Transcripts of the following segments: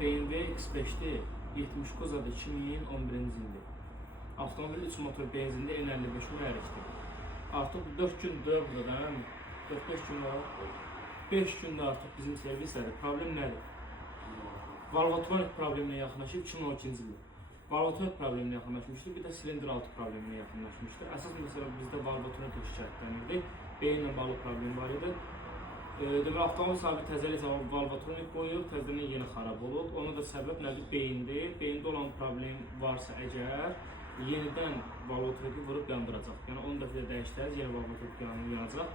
BMW X5'dir, 79 adı 2011-ci ildir. Avtomobil 3 motor benzinli N55 mühərrikdir. Artıq 4 gündür burada, değil mi? 4-5 gün var. 5 gündə artıq bizim servislədir. Problem nədir? Valvotronik probleminə yaxınlaşıb 2012-ci ildir. Valvotronik probleminə yaxınlaşmışdır, bir də silindr altı probleminə yaxınlaşmışdır. Əsas məsələ bizdə valvotronik şikayətlənirdi. Beyinlə bağlı problem var idi. Deməli, avtomobil sahibi təzəlicə valvotronik qoyub, təzədən yenə xarab olub. Ona da səbəb nədir? Beyindir. Beyində olan problem varsa əgər, yenidən valvotroniki vurub yandıracaq. Yəni 10 dəfə dəyişdirəcək, yenə valvotronik yanacaq.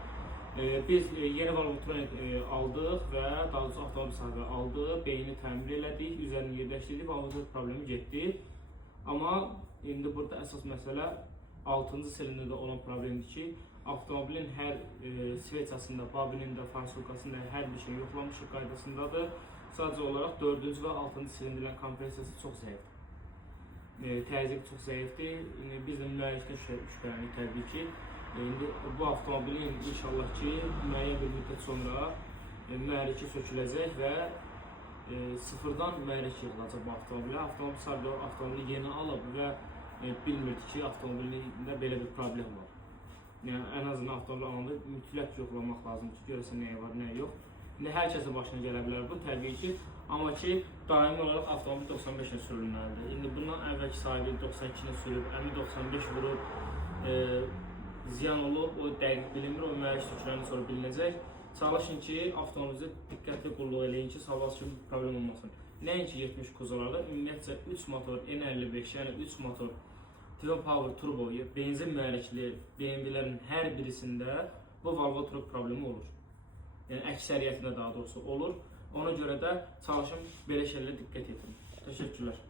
Biz yeni valvotronik aldıq və daha doğrusu avtomobil sahibi aldı, beyni təmir elədik, üzərini yerləşdirdik, valvotronik problemi getdi. Amma indi burada əsas məsələ 6-cı silindrdə olan problemdir ki, avtomobilin hər sveçasında, babinində, farsolkasında hər bir şey yoxlamışıq qaydasındadır. Sadəcə olaraq 4-cü və 6-cı silindrlərin kompresiyası çox zəifdir. Təzyiqi çox zəifdir. Biz də mühərrikdən şübhələndik təbii ki. İndi bu avtomobilin inşallah ki, müəyyən bir müddət sonra mühərriki söküləcək və sıfırdan mühərrik yığılacaq bu avtomobilə. Avtomobil sahibi avtomobili yeni alıb və bilmirdi ki, avtomobilində belə bir problem var. Yəni, ən azından avtomobil alanda mütləq yoxlamaq lazımdır ki, görəsən nəyə var, nəyə yox. İndi hər kəsə başına gələ bilər bu, təbii ki, amma ki, daimi olaraq avtomobil 95-nə sürülməlidir. İndi bundan əvvəlki sahibi 92-nə sürüb, əmi 95 vurub, ziyan olub, o dəqiq bilinmir, o mühərrik söküləndən sonra bilinəcək. Çalışın ki, avtomobilizi diqqətli qulluq eləyin ki, savaz üçün problem olmasın. Nəinki 70 kuzalarda, ümumiyyətcə 3 motor N55, yəni 3 motor Twin Power Turbo, benzin mühərrikli BMW-lərin hər birisində bu valvotronik problemi olur. Yəni əksəriyyətində daha doğrusu olur. Ona görə də çalışın belə şeylərə diqqət edin. Təşəkkürlər.